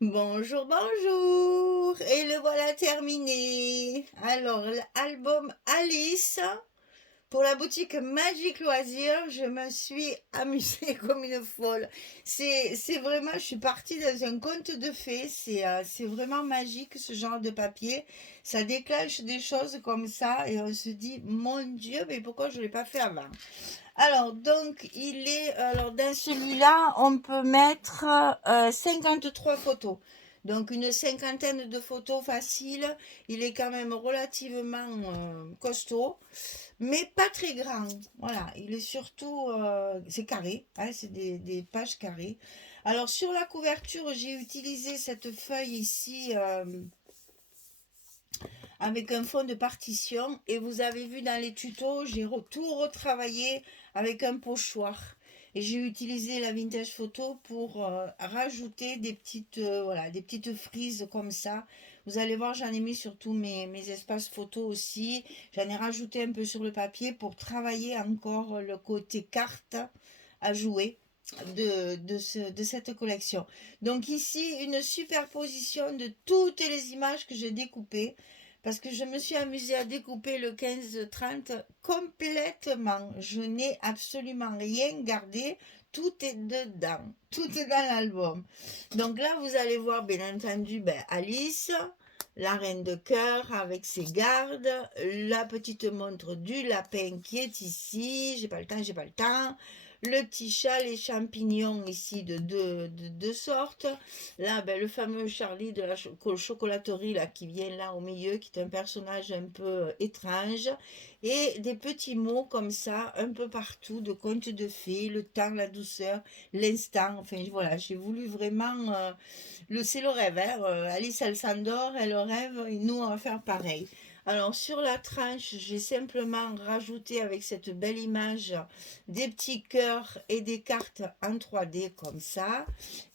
Bonjour, bonjour! Et le voilà terminé. Alors, l'album Alice pour la boutique Magic Loisirs, je me suis amusée comme une folle. C'est vraiment, je suis partie dans un conte de fées. C'est vraiment magique ce genre de papier. Ça déclenche des choses comme ça et on se dit, mon Dieu, mais pourquoi je ne l'ai pas fait avant? Alors, donc, alors dans celui-là, on peut mettre 53 photos. Donc, une cinquantaine de photos faciles. Il est quand même relativement costaud, mais pas très grand. Voilà, il est surtout, c'est carré, hein, c'est des pages carrées. Alors, sur la couverture, j'ai utilisé cette feuille ici avec un fond de partition et vous avez vu dans les tutos, tout retravaillé avec un pochoir. Et j'ai utilisé la vintage photo pour rajouter des petites, voilà, des petites frises comme ça. Vous allez voir, j'en ai mis sur tous mes espaces photos aussi. J'en ai rajouté un peu sur le papier pour travailler encore le côté carte à jouer de cette collection. Donc ici, une superposition de toutes les images que j'ai découpées parce que je me suis amusée à découper le 15-30 complètement. Je n'ai absolument rien gardé. Tout est dedans. Tout est dans l'album. Donc là, vous allez voir, bien entendu, Alice, la reine de cœur avec ses gardes, la petite montre du lapin qui est ici. J'ai pas le temps, j'ai pas le temps. Le petit chat, les champignons ici de deux sortes. Là, le fameux Charlie de la chocolaterie là, qui vient là au milieu, qui est un personnage un peu étrange. Et des petits mots comme ça, un peu partout, de contes de fées, le temps, la douceur, l'instant. Enfin, voilà, j'ai voulu vraiment... c'est le rêve, hein. Alice, elle s'endort, elle rêve, et nous, on va faire pareil. Alors, sur la tranche, j'ai simplement rajouté avec cette belle image des petits cœurs et des cartes en 3D comme ça.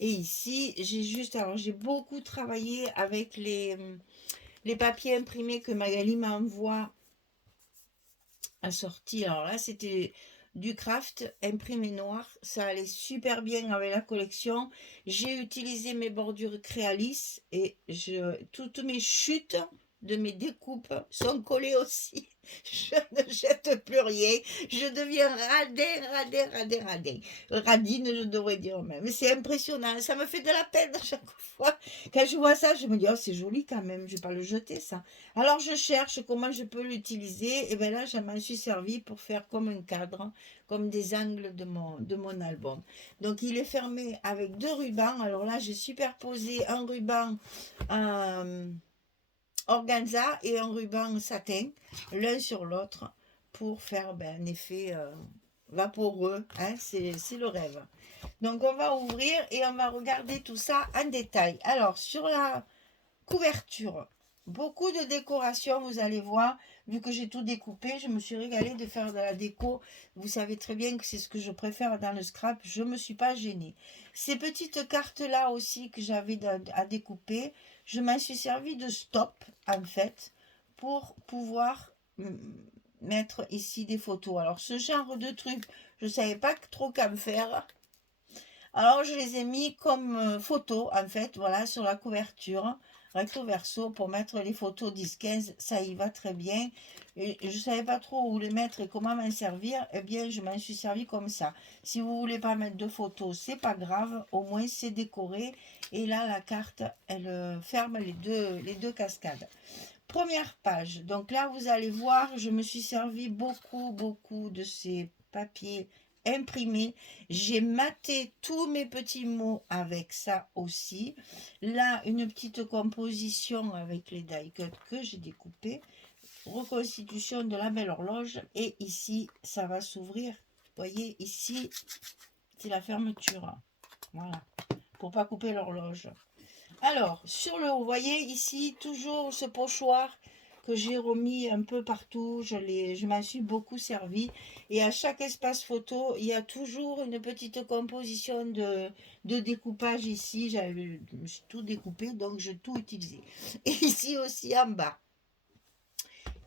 Et ici, alors j'ai beaucoup travaillé avec les papiers imprimés que Magali m'envoie assortis. Alors là, c'était du craft imprimé noir. Ça allait super bien avec la collection. J'ai utilisé mes bordures Créalis et toutes mes chutes de mes découpes sont collées aussi. Je ne jette plus rien. Je deviens radin, radin, radin, radin. Radine, je devrais dire même. Mais c'est impressionnant. Ça me fait de la peine à chaque fois. Quand je vois ça, je me dis, oh, c'est joli quand même. Je vais pas le jeter, ça. Alors je cherche comment je peux l'utiliser. Et bien là, je m'en suis servi pour faire comme un cadre, comme des angles de mon album. Donc il est fermé avec deux rubans. Alors là, j'ai superposé un ruban euh, organza et un ruban satin, l'un sur l'autre, pour faire un effet vaporeux. Hein, c'est le rêve. Donc on va ouvrir et on va regarder tout ça en détail. Alors sur la couverture, beaucoup de décoration, vous allez voir, vu que j'ai tout découpé, je me suis régalée de faire de la déco. Vous savez très bien que c'est ce que je préfère dans le scrap, je ne me suis pas gênée. Ces petites cartes-là aussi que j'avais à découper, je m'en suis servi de stop, en fait, pour pouvoir mettre ici des photos. Alors, ce genre de truc, je ne savais pas trop qu'en faire. Alors, je les ai mis comme photos, en fait, voilà, sur la couverture, recto verso, pour mettre les photos 10-15, ça y va très bien. Et je ne savais pas trop où les mettre et comment m'en servir, eh bien, je m'en suis servi comme ça. Si vous ne voulez pas mettre de photos, c'est pas grave, au moins c'est décoré. Et là, la carte, elle ferme les deux cascades. Première page, donc là, vous allez voir, je me suis servi beaucoup, beaucoup de ces papiers imprimés. J'ai maté tous mes petits mots avec ça aussi. Là, une petite composition avec les die cuts que j'ai découpés. Reconstitution de la belle horloge. Et ici, ça va s'ouvrir. Vous voyez, ici, c'est la fermeture. Voilà, pour pas couper l'horloge. Alors, sur le haut, vous voyez ici, toujours ce pochoir que j'ai remis un peu partout. Je m'en suis beaucoup servi. Et à chaque espace photo, il y a toujours une petite composition de découpage ici. J'ai tout découpé, donc j'ai tout utilisé. Et ici aussi en bas.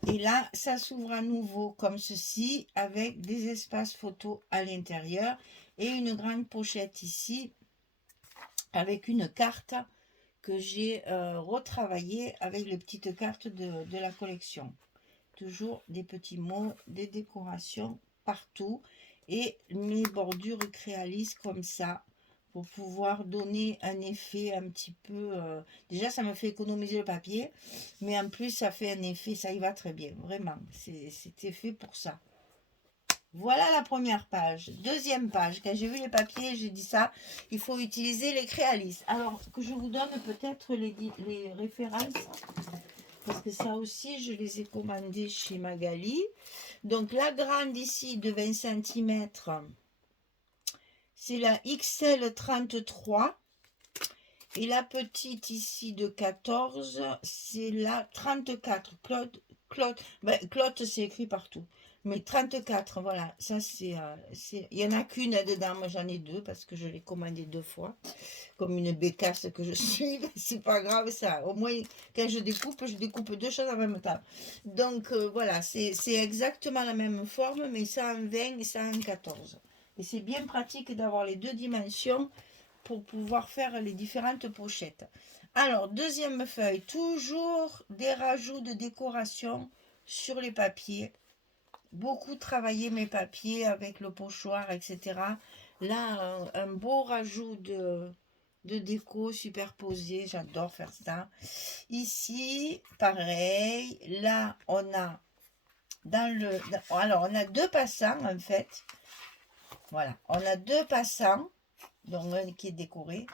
Et là, ça s'ouvre à nouveau comme ceci, avec des espaces photos à l'intérieur et une grande pochette ici, avec une carte que j'ai retravaillé avec les petites cartes de la collection. Toujours des petits mots, des décorations partout et mes bordures Créalis comme ça pour pouvoir donner un effet un petit peu... déjà, ça me fait économiser le papier, mais en plus, ça fait un effet, ça y va très bien, vraiment. C'était fait pour ça. Voilà la première page. Deuxième page, quand j'ai vu les papiers, j'ai dit ça, il faut utiliser les Créalis. Alors, que je vous donne peut-être les références, parce que ça aussi, je les ai commandés chez Magali. Donc, la grande ici de 20 cm, c'est la XL 33. Et la petite ici de 14, c'est la 34. Claude, c'est écrit partout. Mais 34, voilà. Ça, il y en a qu'une dedans. Moi, j'en ai deux parce que je l'ai commandé 2 fois. Comme une bécasse que je suis. C'est pas grave, ça. Au moins, quand je découpe 2 choses en même temps. Donc, voilà. C'est exactement la même forme, mais ça en 20 et ça en 14. Et c'est bien pratique d'avoir les 2 dimensions pour pouvoir faire les différentes pochettes. Alors, deuxième feuille, toujours des rajouts de décoration sur les papiers. Beaucoup travaillé mes papiers avec le pochoir, etc. Là, un beau rajout de déco superposé. J'adore faire ça. Ici, pareil. Là, on a alors, on a 2 passants, en fait. Voilà, on a 2 passants, dont un qui est décoré,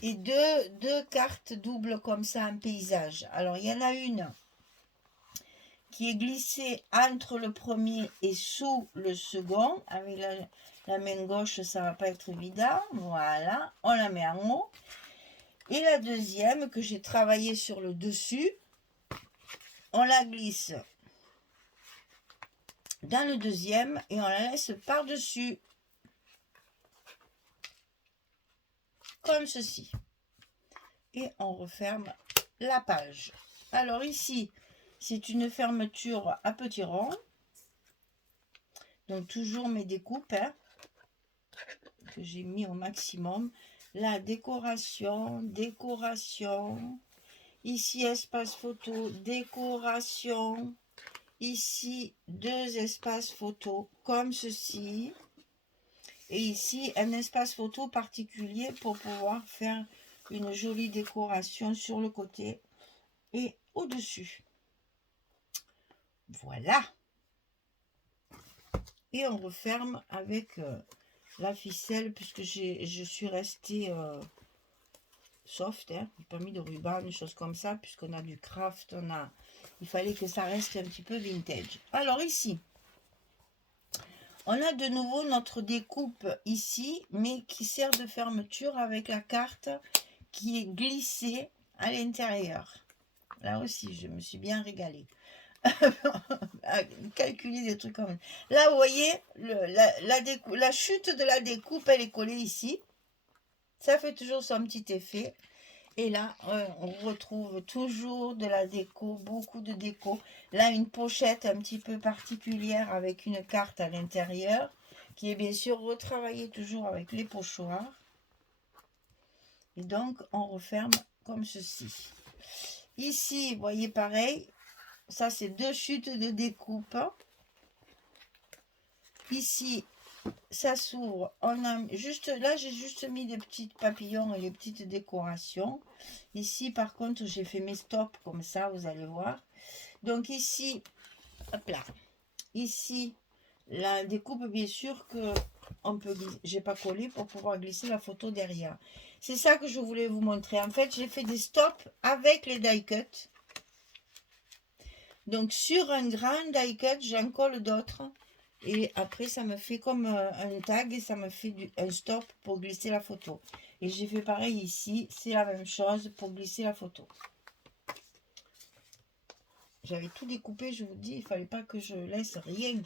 et deux cartes doubles comme ça en paysage. Alors, il y en a une qui est glissée entre le premier et sous le second. Avec la main gauche, ça va pas être évident. Voilà, on la met en haut. Et la deuxième, que j'ai travaillé sur le dessus, on la glisse dans le deuxième et on la laisse par-dessus. Comme ceci. Et on referme la page. Alors ici, c'est une fermeture à petits ronds. Donc toujours mes découpes que j'ai mis au maximum. La décoration. Ici, espace photo, décoration. Ici, 2 espaces photo comme ceci. Et ici, un espace photo particulier pour pouvoir faire une jolie décoration sur le côté et au-dessus. Voilà. Et on referme avec la ficelle puisque je suis restée soft. Hein. Je n'ai pas mis de ruban, des choses comme ça puisqu'on a du craft. Il fallait que ça reste un petit peu vintage. Alors ici, on a de nouveau notre découpe ici, mais qui sert de fermeture avec la carte qui est glissée à l'intérieur. Là aussi, je me suis bien régalée. À calculer des trucs comme ça. Là, vous voyez, la chute de la découpe, elle est collée ici. Ça fait toujours son petit effet. Et là, on retrouve toujours de la déco, beaucoup de déco. Là, une pochette un petit peu particulière avec une carte à l'intérieur, qui est bien sûr retravaillée toujours avec les pochoirs. Et donc, on referme comme ceci. Ici, vous voyez pareil, ça c'est 2 chutes de découpe. Ici, ça s'ouvre. On a juste là, j'ai juste mis des petits papillons et les petites décorations. Ici, par contre, j'ai fait mes stops comme ça, vous allez voir. Donc ici, hop là. Ici, la découpe, bien sûr que on peut glisser. J'ai pas collé pour pouvoir glisser la photo derrière. C'est ça que je voulais vous montrer. En fait, j'ai fait des stops avec les die cut. Donc sur un grand die cut, j'en colle d'autres. Et après, ça me fait comme un tag et ça me fait un stop pour glisser la photo. Et j'ai fait pareil ici. C'est la même chose pour glisser la photo. J'avais tout découpé, je vous dis, il ne fallait pas que je laisse rien.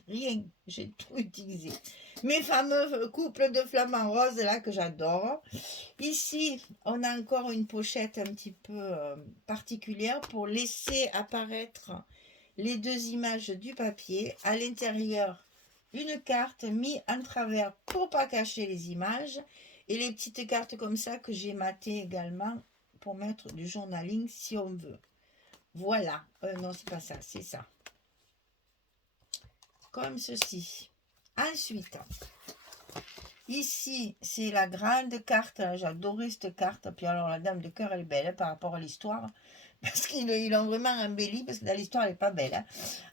J'ai tout utilisé. Mes fameux couples de flamants roses là que j'adore. Ici, on a encore une pochette un petit peu particulière pour laisser apparaître les 2 images du papier. À l'intérieur, une carte mise en travers pour pas cacher les images. Et les petites cartes comme ça que j'ai matées également pour mettre du journaling si on veut. Voilà. Non, c'est pas ça, c'est ça. Comme ceci. Ensuite, ici, c'est la grande carte. J'adorais cette carte. Puis alors, la dame de cœur, elle est belle par rapport à l'histoire. Parce qu'ils l'ont vraiment embellie, parce que dans l'histoire, elle n'est pas belle. Hein.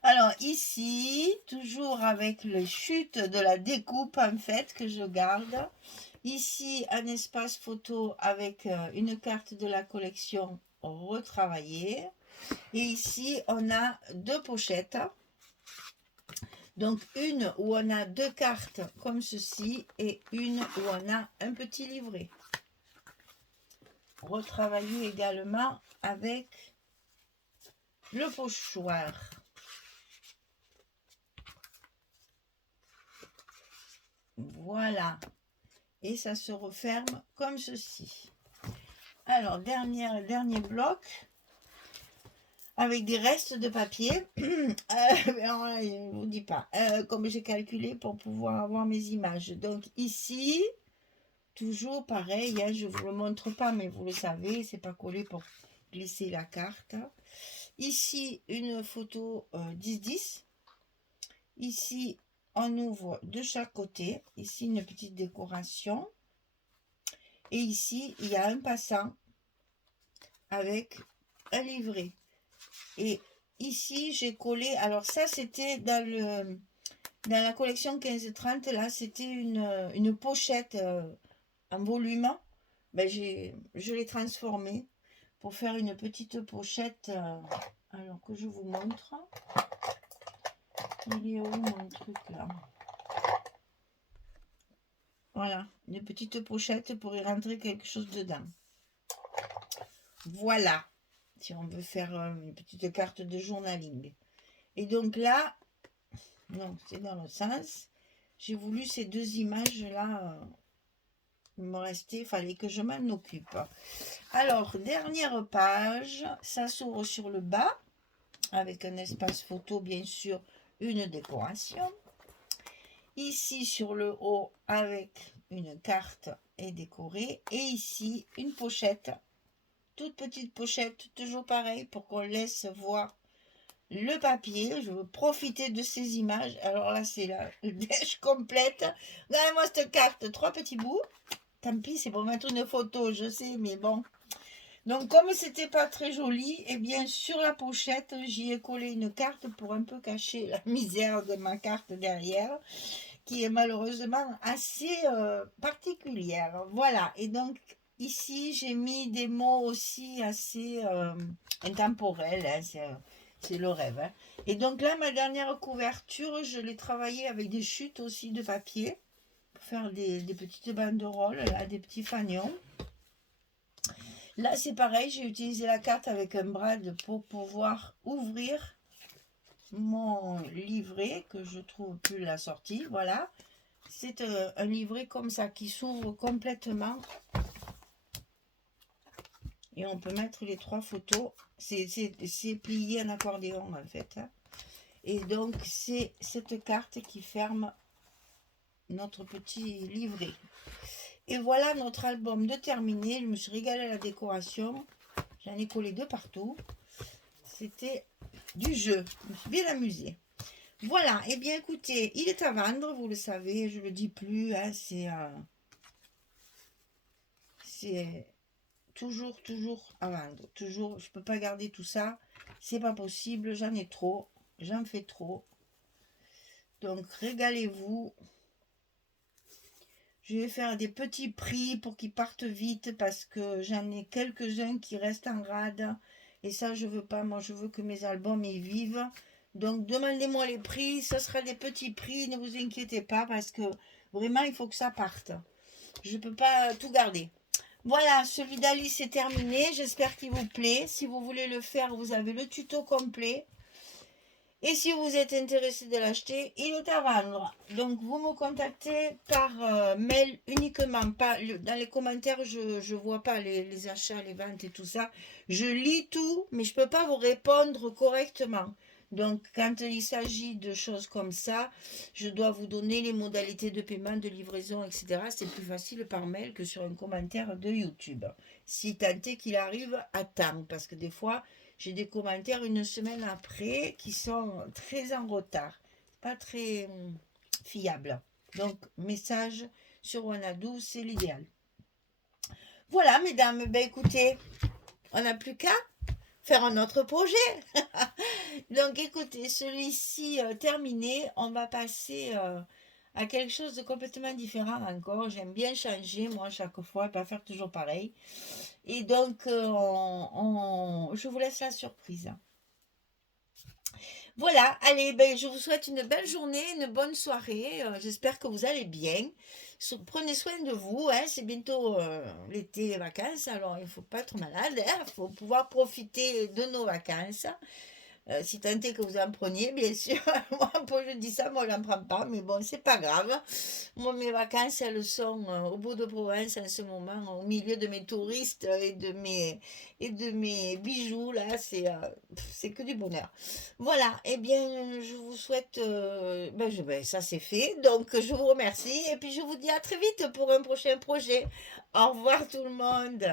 Alors, ici, toujours avec les chutes de la découpe, en fait, que je garde. Ici, un espace photo avec une carte de la collection retravaillée. Et ici, on a 2 pochettes. Donc, une où on a 2 cartes comme ceci et une où on a un petit livret. Retravaillé également avec le pochoir. Voilà. Et ça se referme comme ceci. Alors, dernier bloc avec des restes de papier. Je ne vous dis pas. Comme j'ai calculé pour pouvoir avoir mes images. Donc ici, toujours pareil. Hein, je ne vous le montre pas, mais vous le savez. C'est pas collé pour glisser la carte. Ici, une photo 10-10. Ici, on ouvre de chaque côté. Ici, une petite décoration. Et ici, il y a un passant avec un livret. Et ici, j'ai collé... Alors ça, c'était dans la collection 15-30. Là, c'était une pochette en volume. Ben, je l'ai transformée pour faire une petite pochette. Alors que je vous montre. Il est où mon truc là? Voilà, une petite pochette pour y rentrer quelque chose dedans. Voilà, si on veut faire une petite carte de journaling. Et donc là, non, c'est dans l'autre sens. J'ai voulu ces 2 images-là me rester, il fallait que je m'en occupe. Alors, dernière page, ça s'ouvre sur le bas, avec un espace photo, bien sûr, une décoration. Ici, sur le haut, avec une carte et décorée. Et ici, une pochette. Toute petite pochette, toujours pareil, pour qu'on laisse voir le papier. Je veux profiter de ces images. Alors là, c'est la dèche complète. Regardez-moi cette carte, 3 petits bouts. Tant pis, c'est pour mettre une photo, je sais, mais bon. Donc, comme c'était pas très joli, eh bien, sur la pochette, j'y ai collé une carte pour un peu cacher la misère de ma carte derrière, qui est malheureusement assez particulière. Voilà, et donc, ici, j'ai mis des mots aussi assez intemporels, hein, c'est le rêve. Hein. Et donc là, ma dernière couverture, je l'ai travaillée avec des chutes aussi de papier, pour faire des petites banderoles, là, des petits fanions. Là, c'est pareil, j'ai utilisé la carte avec un brad pour pouvoir ouvrir mon livret, que je trouve plus la sortie, voilà. C'est un livret comme ça, qui s'ouvre complètement. Et on peut mettre les 3 photos. C'est plié en accordéon, en fait. Hein. Et donc, c'est cette carte qui ferme notre petit livret. Et voilà notre album de terminé. Je me suis régalée à la décoration. J'en ai collé 2 partout. C'était du jeu. Je me suis bien amusée. Voilà. Et bien écoutez, il est à vendre. Vous le savez. Je ne le dis plus. Hein, c'est toujours à vendre. Toujours. Je ne peux pas garder tout ça. C'est pas possible. J'en ai trop. J'en fais trop. Donc régalez-vous. Je vais faire des petits prix pour qu'ils partent vite parce que j'en ai quelques-uns qui restent en rade. Et ça, je veux pas. Moi, je veux que mes albums y vivent. Donc, demandez-moi les prix. Ce sera des petits prix. Ne vous inquiétez pas parce que vraiment, il faut que ça parte. Je ne peux pas tout garder. Voilà, celui d'Alice est terminé. J'espère qu'il vous plaît. Si vous voulez le faire, vous avez le tuto complet. Et si vous êtes intéressé de l'acheter, il est à vendre. Donc, vous me contactez par mail uniquement. Pas dans les commentaires, je ne vois pas les achats, les ventes et tout ça. Je lis tout, mais je ne peux pas vous répondre correctement. Donc, quand il s'agit de choses comme ça, je dois vous donner les modalités de paiement, de livraison, etc. C'est plus facile par mail que sur un commentaire de YouTube. si tant est qu'il arrive à temps, parce que des fois, j'ai des commentaires une semaine après qui sont très en retard, pas très fiables. Donc, message sur Wanadoo, c'est l'idéal. Voilà, mesdames, ben écoutez, on n'a plus qu'à faire un autre projet. Donc, écoutez, celui-ci terminé, on va passer à quelque chose de complètement différent encore. J'aime bien changer, moi, chaque fois, pas faire toujours pareil. Et donc, je vous laisse la surprise. Voilà, allez, ben, je vous souhaite une belle journée, une bonne soirée. J'espère que vous allez bien. Prenez soin de vous, hein, c'est bientôt l'été, les vacances, alors il ne faut pas être malade, il faut pouvoir profiter de nos vacances. Si tant est que vous en preniez, bien sûr. Moi, je dis ça, moi, je n'en prends pas, mais bon, c'est pas grave. Moi, mes vacances, elles sont au bout de Provence en ce moment, au milieu de mes touristes et de mes bijoux, là, c'est que du bonheur. Voilà, eh bien, je vous souhaite, ben, ça c'est fait, donc je vous remercie, et puis je vous dis à très vite pour un prochain projet. Au revoir tout le monde.